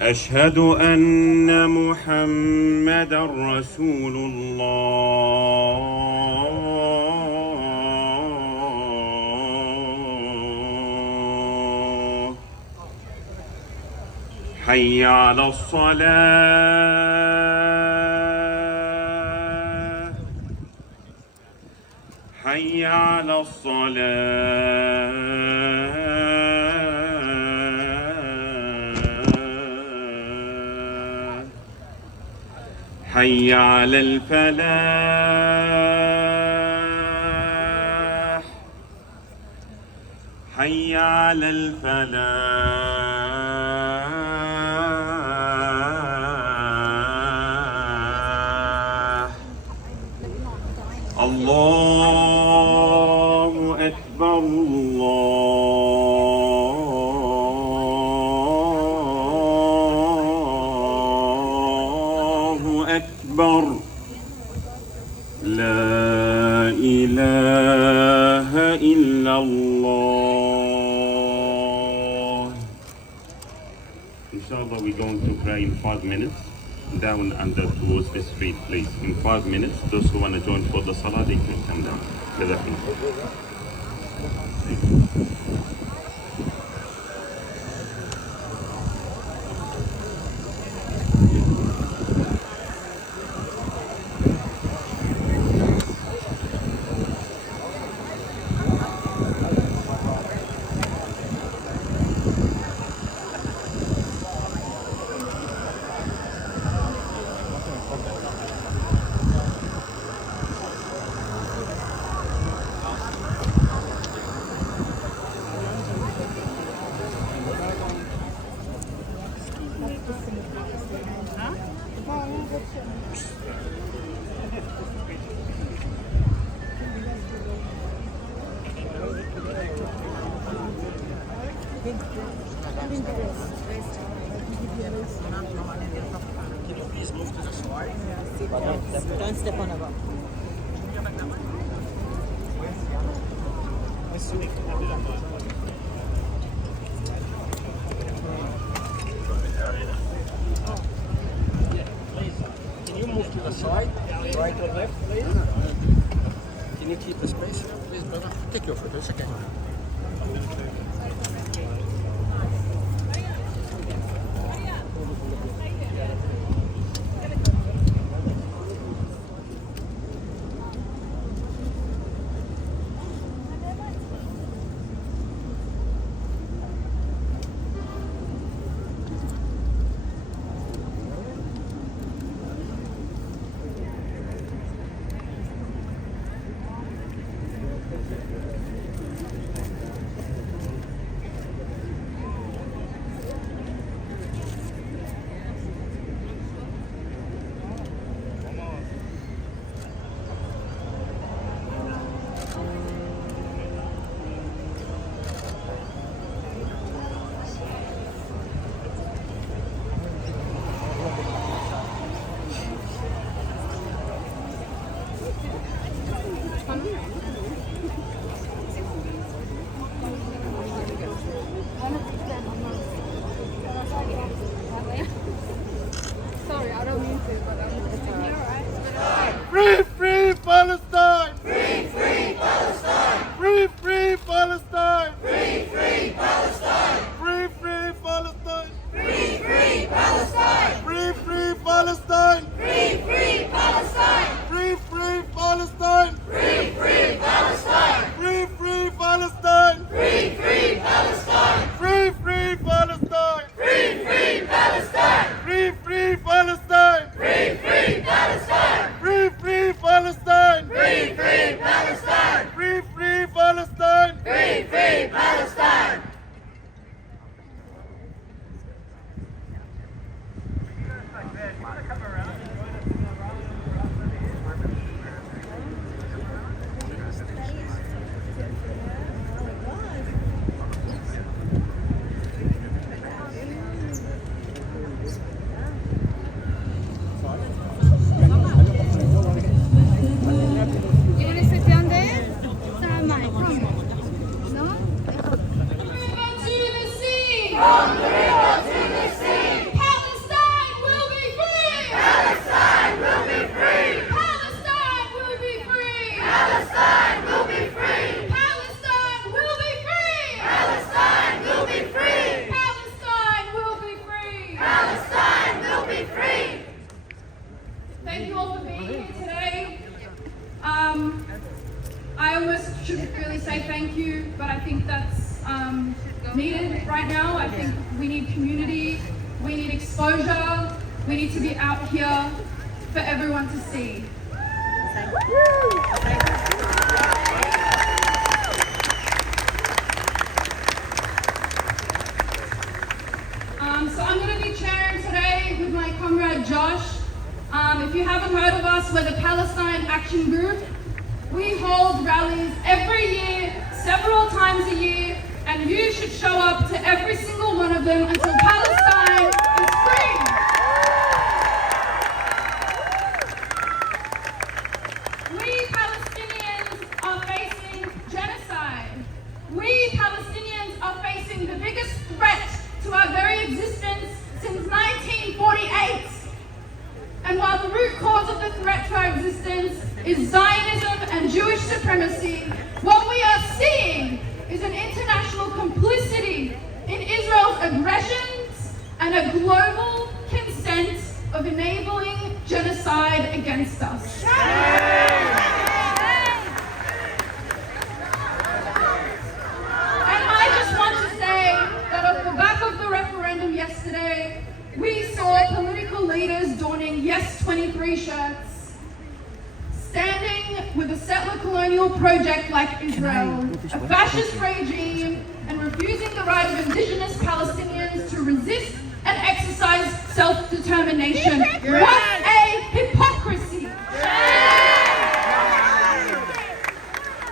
أشهد أن محمدًا رسول الله. حي على الصلاة، حي على الصلاة. حي على الفلاح، حي على الفلاح. الله أكبر، الله أكبر. لا إله إلا الله. Inshallah, we're going to pray in 5 minutes down under towards the street, please. In 5 minutes, those who want to join for the salah, they can come down. Please move to the side. Don't step on it. Can you move to the side, right or left, please? Can you keep the space? Please, brother. Take your photo, it's okay. Palestine will be free! Palestine will be free! Palestine will be free! Palestine will be free! Palestine will be free! Palestine will be free! Palestine will be free! Palestine will be free! Thank you all for being here today. I almost shouldn't really say thank you, but I think that's needed right now. I think we need community, we need exposure, we need to be out here for everyone to see. So I'm going to be chairing today with my comrade Josh. If you haven't heard of us, we're the Palestine Action Group. We hold rallies every year, several times a year, and you should show up to every single one of them until Palestine is free. We Palestinians are facing genocide. We Palestinians are facing the biggest threat to our very existence since 1948. And while the root cause of the threat to our existence is Zionism and Jewish supremacy, what we are seeing is an international complicity in Israel's aggressions and a global consent of enabling genocide against us. And I just want to say that off the back of the referendum yesterday, we saw political leaders donning Yes 23 shirts, standing with a settler colonial project like Israel, a fascist regime, and refusing the right of indigenous Palestinians to resist and exercise self-determination. What a hypocrisy!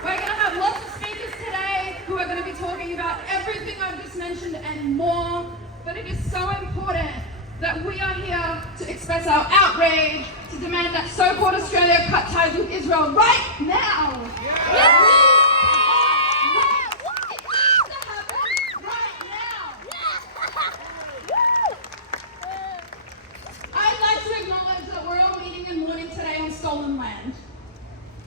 We're going to have lots of speakers today who are going to be talking about everything I've just mentioned and more, but it is so important that we are here to express our outrage, to demand that so-called Australia cut ties with Israel right now. I'd like to acknowledge that we're all meeting and mourning today on stolen land.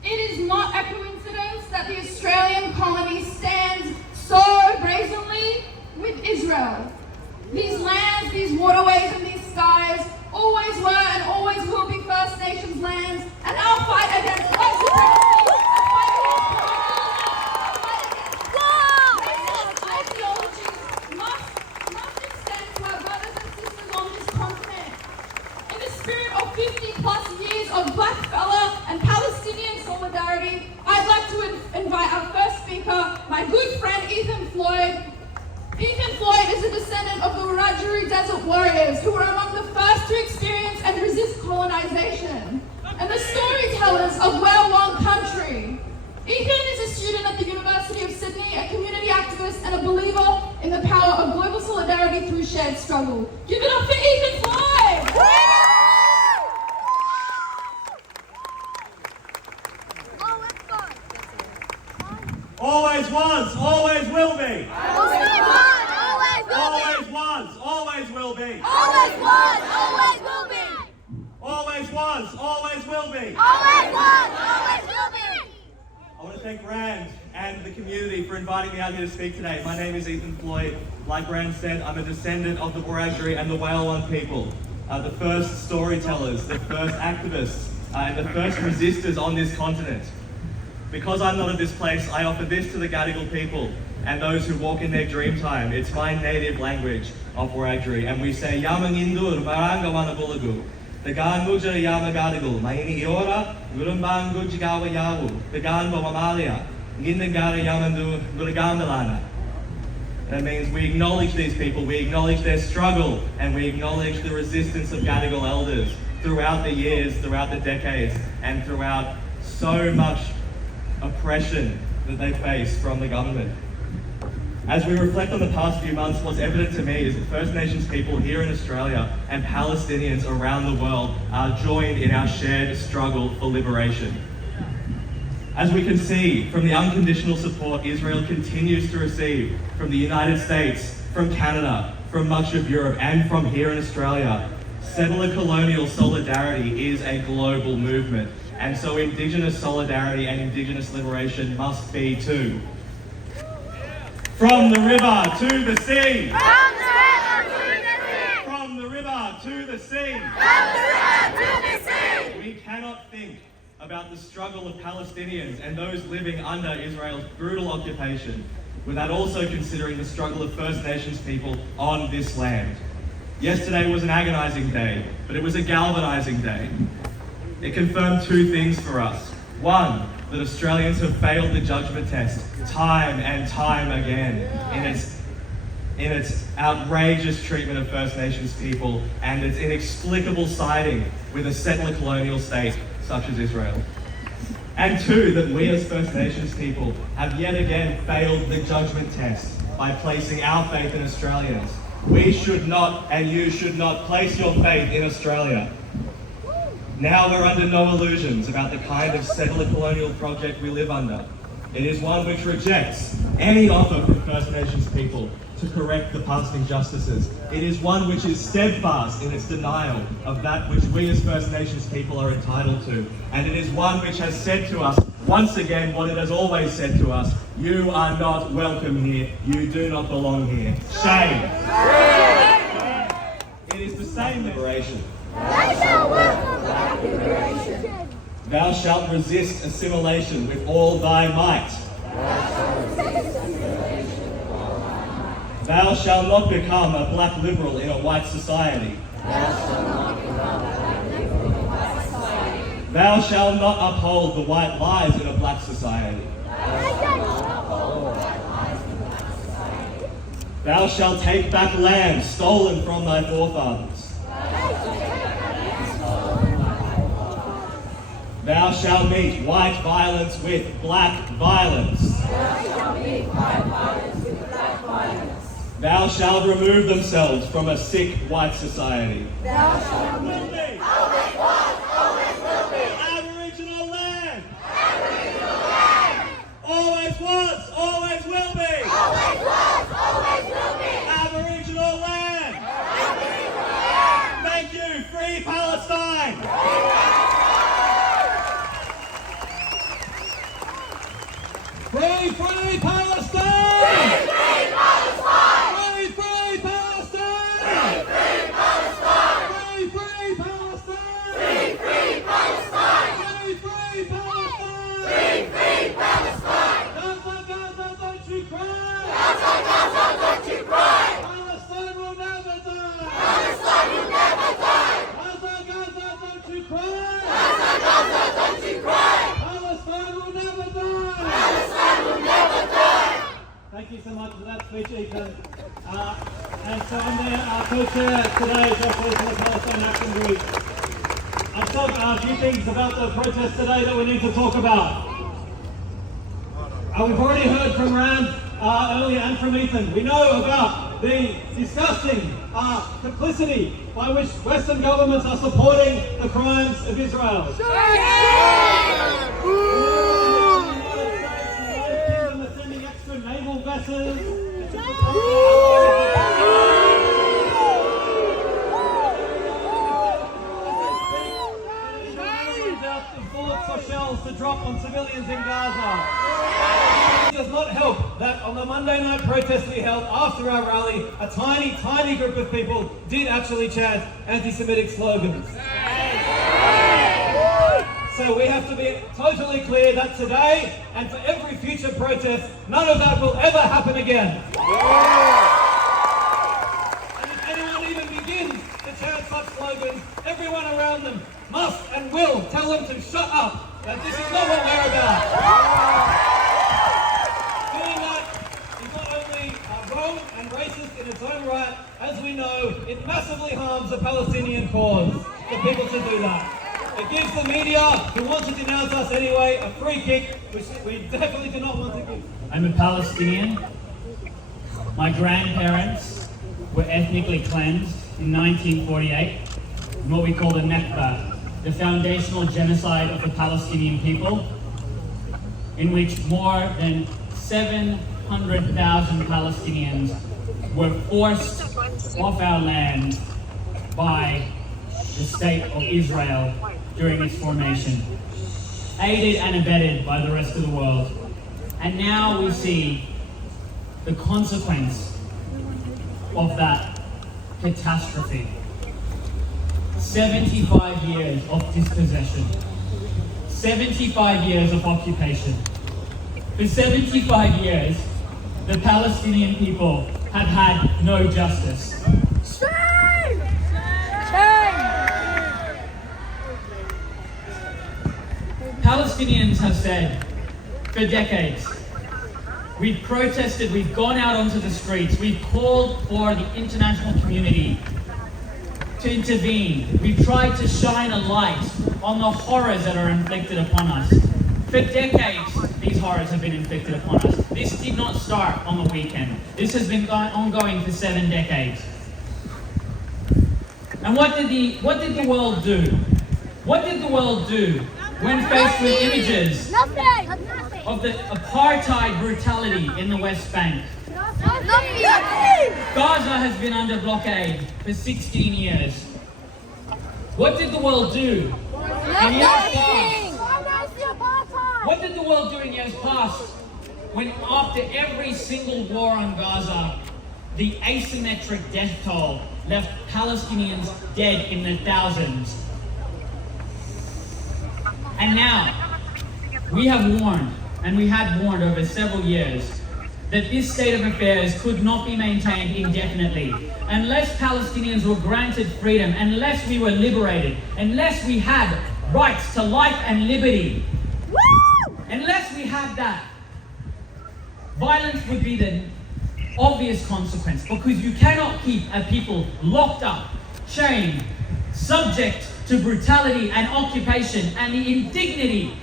It is not a coincidence that the Australian colony stands so brazenly with Israel. These lands, these waterways, and these skies always were and always will be First Nations lands, and our fight against white supremacy, ideologies must extend to our brothers and sisters on this continent. In the spirit of 50 plus years of blackfella and Palestinian solidarity, I'd like to invite our first speaker, my good friend Ethan Floyd. Ethan Floyd is a descendant of the Wiradjuri Desert Warriors, who were among the first to experience and resist colonization, and the storytellers of well-known country. Ethan is a student at the University of Sydney, a community activist, and a believer in the power of global solidarity through shared struggle. Give it up for Ethan Floyd! Always was, always will be. Always was, always will be. Always was, always will be. Always was, always will be. Always was, always will be. I want to thank Rand and the community for inviting me out here to speak today. My name is Ethan Floyd. Like Rand said, I'm a descendant of the Wiradjuri and the Whale people, the first storytellers, the first activists, and the first resistors on this continent. Because I'm not of this place, I offer this to the Gadigal people and those who walk in their dream time. It's my native language of Wiradjuri, and we say Yamangindur Maranga Wanabulagu. The Gan Mujara Yama Gadigal, Maini Iora, Gurumban Gujigawa Yawu, the Gan Bomamalia, Gindangara Yamandu, Guragandalana. That means we acknowledge these people, we acknowledge their struggle, and we acknowledge the resistance of Gadigal elders throughout the years, throughout the decades, and throughout so much oppression that they face from the government. As we reflect on the past few months, what's evident to me is that First Nations people here in Australia and Palestinians around the world are joined in our shared struggle for liberation. As we can see from the unconditional support Israel continues to receive from the United States, from Canada, from much of Europe, and from here in Australia. Settler colonial solidarity is a global movement, and so Indigenous solidarity and Indigenous liberation must be too. From the river to the sea! From the river to the sea! We cannot think about the struggle of Palestinians and those living under Israel's brutal occupation without also considering the struggle of First Nations people on this land. Yesterday was an agonizing day, but it was a galvanizing day. It confirmed two things for us. One, that Australians have failed the judgment test time and time again in its outrageous treatment of First Nations people and its inexplicable siding with a settler colonial state such as Israel. And two, that we as First Nations people have yet again failed the judgment test by placing our faith in Australians. We should not, and you should not, place your faith in Australia. Now we're under no illusions about the kind of settler colonial project we live under. It is one which rejects any offer from First Nations people to correct the past injustices. It is one which is steadfast in its denial of that which we as First Nations people are entitled to. And it is one which has said to us, once again, what it has always said to us: you are not welcome here, you do not belong here. Shame! It is the same liberation. Thou shalt resist assimilation with all thy might. Thou shalt not become a black liberal in a white society. Thou shalt not uphold the white lies in a black society. Thou shalt take back land stolen from thy forefathers. Thou shalt meet white violence with black violence. Thou shalt remove themselves from a sick white society. Thou shalt Will be. always was, always will be. Aboriginal land. Aboriginal land. Always was, always will be. Always was, always will be. Aboriginal land. Aboriginal land. Thank you. Free Palestine. Free, free Palestine. Free Palestine. Free, free Palestine. Free Palestine. Free, free Palestine. Free Palestine. Free, free Palestine. Free Palestine. Gaza, Gaza, don't you cry. Gaza, Gaza, don't you cry. Palestine will never die. Palestine will never die. Gaza, Gaza, don't you cry. Gaza, Gaza, don't you cry. Palestine will never die. Palestine will never die. Thank you so much for that speech, Ethan. And so I'm the co-chair today for the Palestine Action Group. I've got a few things about the protest today that we need to talk about. We've already heard from Rand earlier and from Ethan. We know about the disgusting complicity by which Western governments are supporting the crimes of Israel. Naval vessels. Bullets or shells to drop on civilians in Gaza. It does not help that on the Monday night protest we held after our rally, a tiny group of people did actually chant anti-Semitic slogans. So we have to be totally clear that today and for every future protest, none of that will ever happen again. And if anyone even begins to chant such slogans, everyone around them must and will tell them to shut up, that this is not what we're about. Doing that is not only wrong and racist in its own right, as we know, it massively harms the Palestinian cause for people to do that. It gives the media, who want to denounce us anyway, a free kick, which we definitely do not want to give. I'm a Palestinian. My grandparents were ethnically cleansed in 1948 in what we call the Nakba, the foundational genocide of the Palestinian people, in which more than 700,000 Palestinians were forced off our land by the state of Israel during its formation, aided and abetted by the rest of the world. And now we see the consequence of that catastrophe. 75 years of dispossession, 75 years of occupation. For 75 years, the Palestinian people have had no justice. Shame! Shame! Palestinians have said for decades, we've protested, we've gone out onto the streets, we've called for the international community to intervene. We've tried to shine a light on the horrors that are inflicted upon us. For decades, these horrors have been inflicted upon us. This did not start on the weekend. This has been ongoing for 7 decades. And what did the world do? What did the world do when faced with images of the apartheid brutality in the West Bank? Gaza has been under blockade for 16 years. What did the world do? In years past? What did the world do in years past when after every single war on Gaza, the asymmetric death toll left Palestinians dead in the thousands? And now, we have warned, and we had warned over several years, that this state of affairs could not be maintained indefinitely. Unless Palestinians were granted freedom, unless we were liberated, unless we had rights to life and liberty, unless we had that, violence would be the obvious consequence, because you cannot keep a people locked up, chained, subject to brutality and occupation and the indignity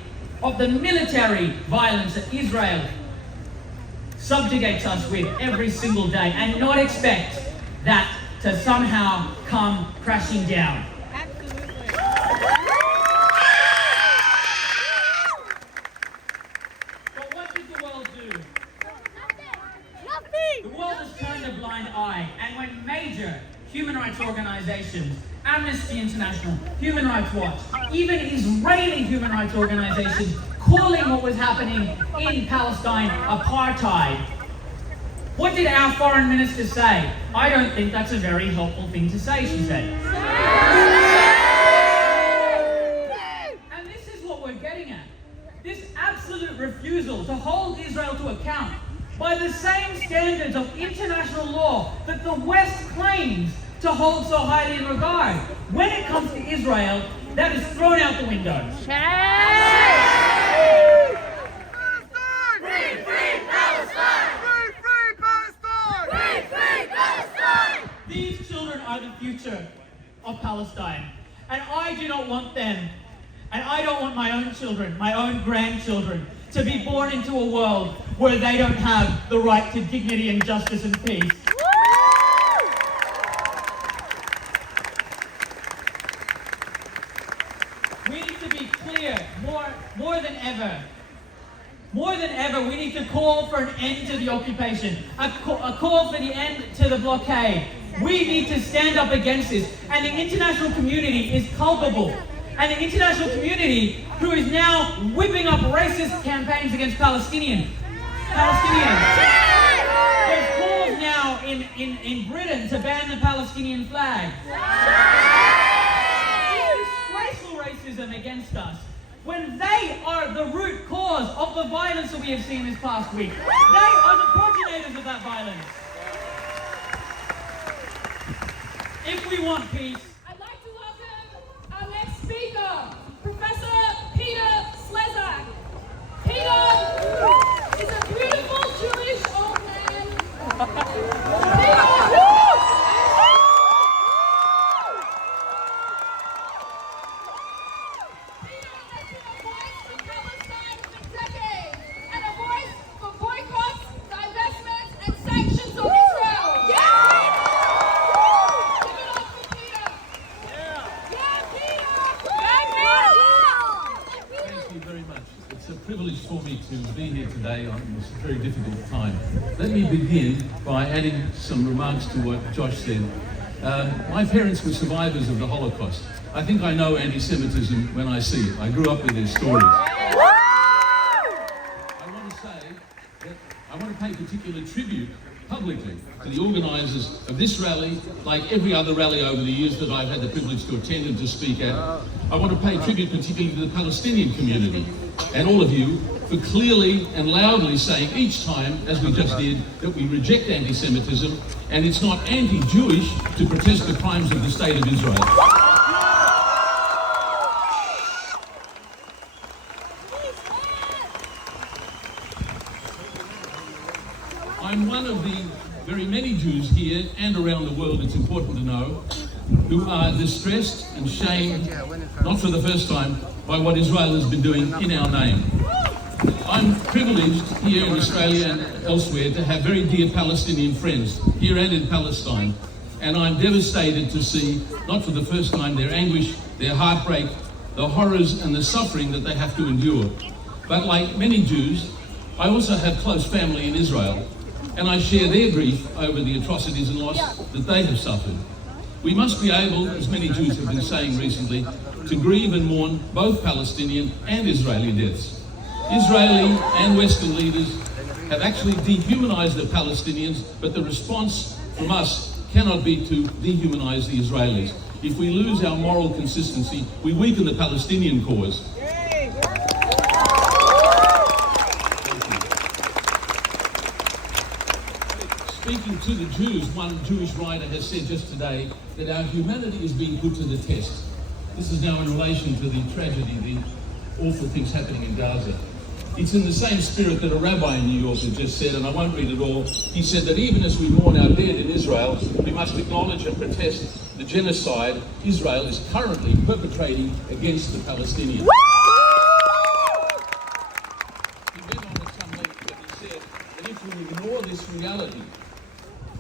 of the military violence that Israel subjugates us with every single day, and not expect that to somehow come crashing down. But what did the world do? The world has turned a blind eye, and when major human rights organizations, Amnesty International, Human Rights Watch, even Israeli human rights organizations calling what was happening in Palestine apartheid, what did our foreign minister say? I don't think that's a very helpful thing to say, she said. And this is what we're getting at. This absolute refusal to hold Israel to account by the same standards of international law that the West claims to hold so highly in regard. When it comes to Israel, that is thrown out the window. Free, free Palestine! Free, free Palestine! Free, free Palestine! These children are the future of Palestine. And I do not want them, and I don't want my own children, my own grandchildren, to be born into a world where they don't have the right to dignity and justice and peace. We need to be clear, more than ever. More than ever, we need to call for an end to the occupation, a call for the end to the blockade. We need to stand up against this, and the international community is culpable. And the international community, who is now whipping up racist campaigns against Palestinians. There's calls now in Britain to ban the Palestinian flag. Disgraceful racism against us, when they are the root cause of the violence that we have seen this past week. They are the progenitors of that violence. If we want peace, I'd like to welcome our next speaker, Professor Peter Slezak. Peter is a beautiful Jewish old man. Peter has been a voice for Palestine for decades, and a voice for boycotts, divestments, and sanctions on Israel. Give it up for Peter. Thank you very much. It's a privilege for me to be here tonight. today on this very difficult time. Let me begin by adding some remarks to what Josh said. My parents were survivors of the Holocaust. I think I know anti-Semitism when I see it. I grew up with their stories. I want to pay particular tribute publicly to the organisers of this rally, like every other rally over the years that I've had the privilege to attend and to speak at. I want to pay tribute particularly to the Palestinian community and all of you for clearly and loudly saying each time, as we just did, that we reject anti-Semitism and it's not anti-Jewish to protest the crimes of the State of Israel. I'm one of the very many Jews here and around the world, it's important to know, who are distressed and shamed, not for the first time, by what Israel has been doing in our name. I'm privileged here in Australia and elsewhere to have very dear Palestinian friends, here and in Palestine, and I'm devastated to see, not for the first time, their anguish, their heartbreak, the horrors and the suffering that they have to endure. But like many Jews, I also have close family in Israel, and I share their grief over the atrocities and loss that they have suffered. We must be able, as many Jews have been saying recently, to grieve and mourn both Palestinian and Israeli deaths. Israeli and Western leaders have actually dehumanized the Palestinians, but the response from us cannot be to dehumanize the Israelis. If we lose our moral consistency, we weaken the Palestinian cause. Speaking to the Jews, one Jewish writer has said just today that our humanity is being put to the test. This is now in relation to the tragedy, the awful things happening in Gaza. It's in the same spirit that a rabbi in New York has just said, and I won't read it all. He said that even as we mourn our dead in Israel, we must acknowledge and protest the genocide Israel is currently perpetrating against the Palestinians. He went on at some length, but he said that if we ignore this reality,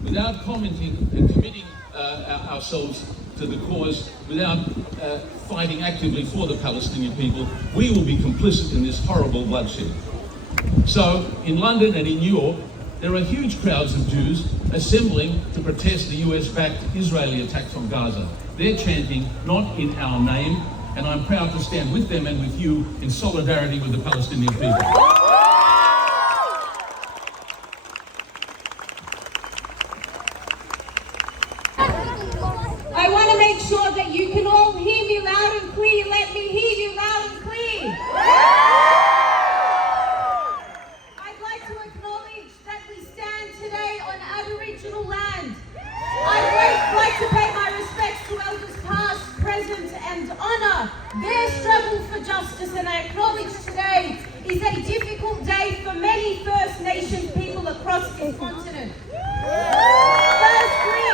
without commenting and committing ourselves to the cause, without fighting actively for the Palestinian people, we will be complicit in this horrible bloodshed. So, in London and in New York, there are huge crowds of Jews assembling to protest the US-backed Israeli attacks on Gaza. They're chanting, "Not in our name," and I'm proud to stand with them and with you in solidarity with the Palestinian people. I want to make sure that you can all hear me loud and clear. Let me hear you loud and clear. I'd like to acknowledge that we stand today on Aboriginal land. I'd like to pay my respects to elders past, present and honour their struggle for justice, and I acknowledge today is a difficult day for many First Nations people across this continent. Firstly,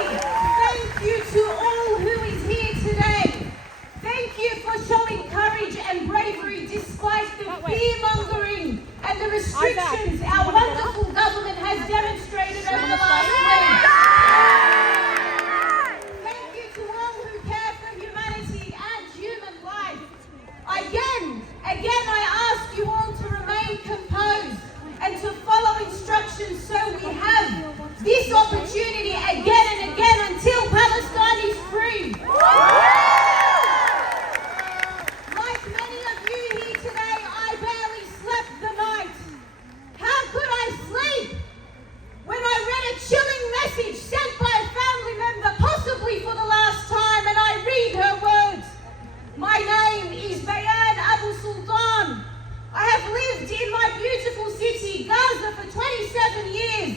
thank you to all who is here today. Thank you for showing courage and bravery despite the fear-mongering and the restrictions our wonderful government has demonstrated over the last week. Thank you to all who care for humanity and human life. Again, I ask you all to remain composed and to follow instructions so we have this opportunity again and again until Palestine is free. Like many of you here today, I barely slept the night. How could I sleep when I read a chilling message sent by a family member, possibly for the last time, and I read her words. My name is Bayan Abu Sultan. I have lived in my beautiful city, Gaza, for 27 years,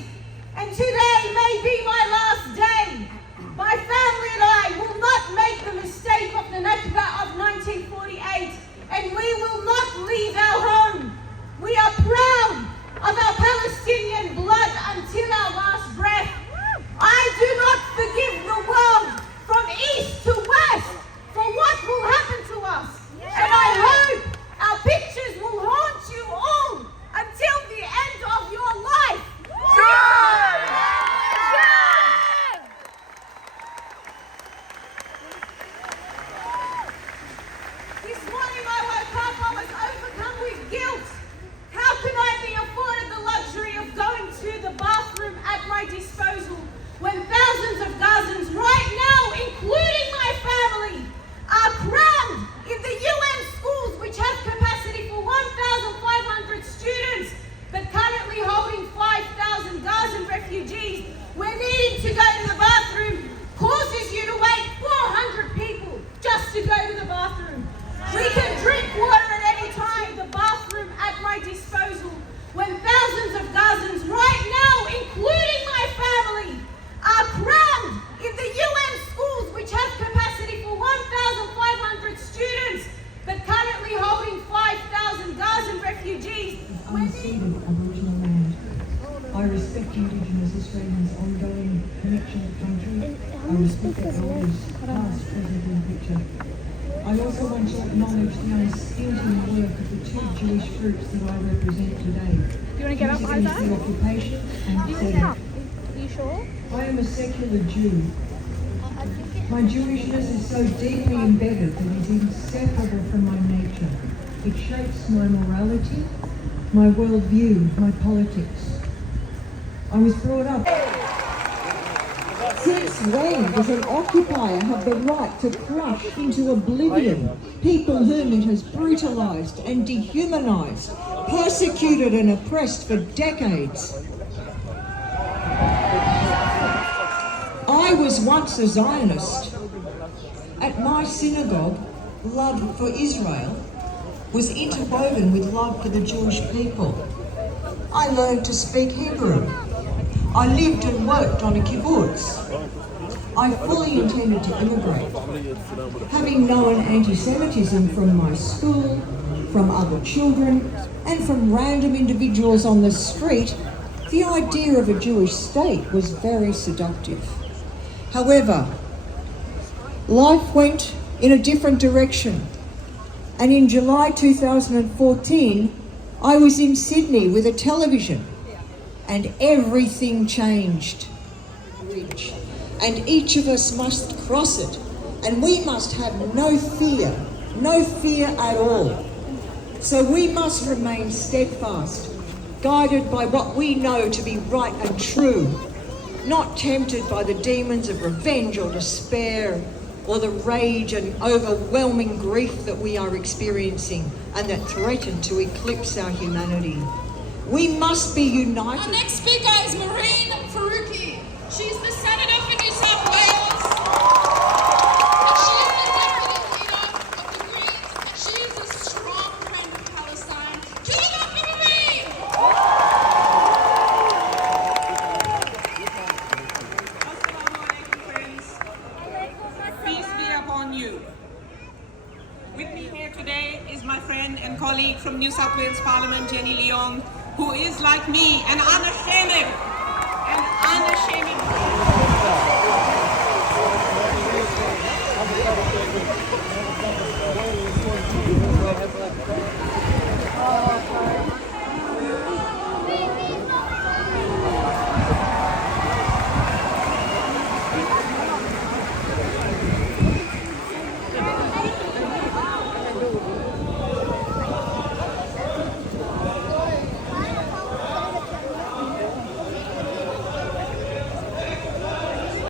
and today may be my last day. My family and I will not make the mistake of the Nakba of 1948, and we will not leave our home. We are proud of our Palestinian blood until our last breath. I do not forgive the world from east to west for what will happen to us, and I hope our pictures will haunt you all until the end of your life. thousands of Gazans right now, including my family, are crammed in the UN schools, which have capacity for 1,500 students, but currently holding 5,000 Gazan refugees, where needing to go to the bathroom causes you to wait 400 people just to go to the bathroom. We can drink water at any time, the bathroom at my disposal, when thousands of Gazans right now, including my family, are crammed in the UN schools, which have capacity for 1,500 students, but currently holding 5,000 Gazan refugees. Unceded Aboriginal land. I respect Indigenous Australians' ongoing connection to country. I respect their elders, past, present and future. I also want to acknowledge the unstinting work of the two Jewish groups that I represent today. Do you want to get up, Isaac? The occupation and Do you want to get up? Are you sure? I am a secular Jew. My Jewishness is so deeply embedded that it is inseparable from my nature. It shapes my morality, my worldview, my politics. I was brought up. Since when does an occupier have the right to crush into oblivion people whom it has brutalised and dehumanised, persecuted and oppressed for decades? I was once a Zionist. At my synagogue, love for Israel was interwoven with love for the Jewish people. I learned to speak Hebrew. I lived and worked on a kibbutz. I fully intended to immigrate. Having known anti-Semitism from my school, from other children, and from random individuals on the street, the idea of a Jewish state was very seductive. However, life went in a different direction. And in July 2014, I was in Sydney with a television, and everything changed. And each of us must cross it, and we must have no fear at all. So we must remain steadfast, guided by what we know to be right and true, not tempted by the demons of revenge or despair, or the rage and overwhelming grief that we are experiencing and that threaten to eclipse our humanity. We must be united. Our next speaker is Maureen Faruqi. She's the Senator for New South Wales. And she is the Deputy Leader of the Greens. And she is a strong friend of Palestine. Give it up for Maureen! Peace be upon you. With me here today is my friend and colleague from New South Wales Parliament, Jenny Leong, who is, like me, an unashamed